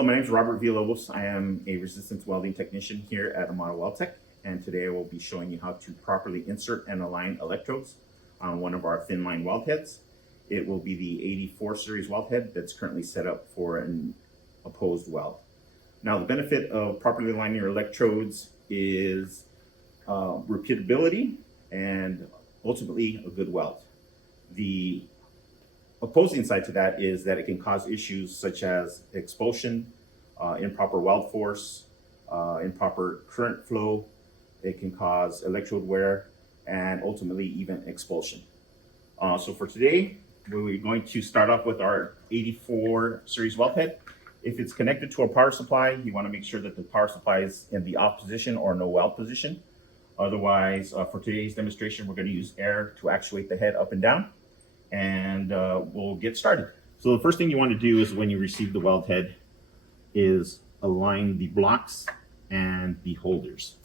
Hello, my name is Robert Villalobos. I am a resistance welding technician here at AMADA Weld Tech, and today I will be showing you how to properly insert and align electrodes on one of our thin line weld heads. It will be the 84 series weld head that's currently set up for an opposed weld. Now, the benefit of properly aligning your electrodes is repeatability and ultimately a good weld. The opposing side to that is that it can cause issues such as expulsion, improper weld force, improper current flow. It can cause electrode wear and ultimately even expulsion. So for today, we're going to start off with our 84 series weld head. If it's connected to a power supply, you want to make sure that the power supply is in the off position or no weld position. Otherwise, for today's demonstration, we're going to use air to actuate the head up and down, and we'll get started. So the first thing you want to do is when you receive the weld head is align the blocks and the holders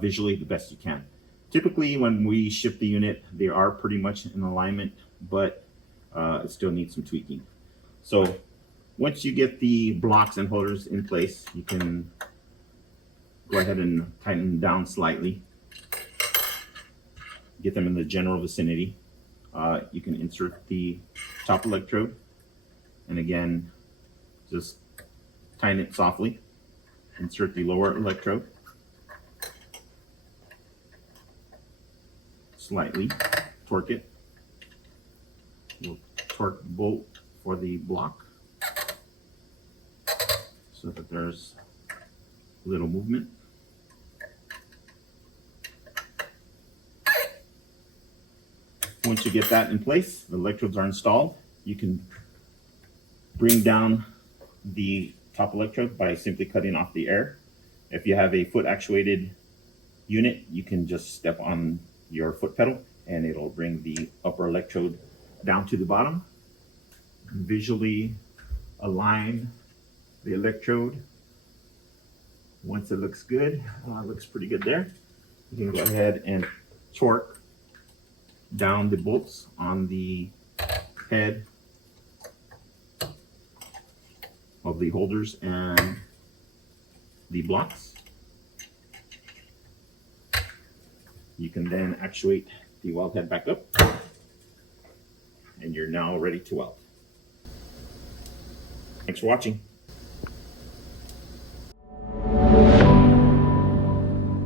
visually the best you can. Typically when we ship the unit, they are pretty much in alignment, but it still needs some tweaking. So once you get the blocks and holders in place, you can go ahead and tighten them down slightly, get them in the general vicinity. You can insert the top electrode, and again, just tighten it softly. Insert the lower electrode, slightly torque it. We'll torque the bolt for the block so that there's little movement. Once you get that in place, the electrodes are installed. You can bring down the top electrode by simply cutting off the air. If you have a foot actuated unit, you can just step on your foot pedal and it'll bring the upper electrode down to the bottom. Visually align the electrode. Once it looks good, looks pretty good there, you can go ahead and torque down the bolts on the head of the holders and the blocks. You can then actuate the weld head back up, and you're now ready to weld. Thanks for watching.